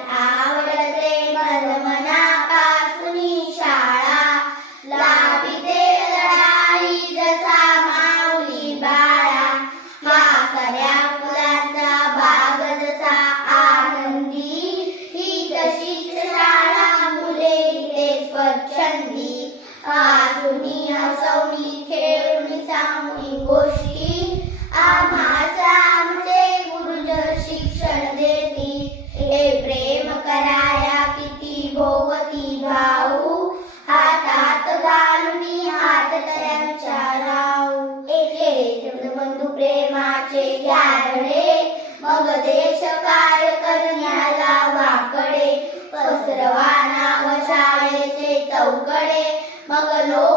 आवडते मनापासून शाळा, लाविते लढाई जसा माऊली बाळा. हा साऱ्या फुलांचा बाग जसा आनंदी, ही तशीच शाळा मुले इथे स्वच्छंदी. हसुनी हसवणी खेळून सामूहिक गोष्टी, आम्हास आमचे गुरुजन शिक्षण देती. हे प्रेम कराया किती भोवती भाऊ, हातात घालून हात त्यांच्या राहू. एके बंधू प्रेमाचे घ्याडे, मग देश कार्य करण्याला वाकडे. पसरवा नाव शाळेचे चौकडे, मग लोक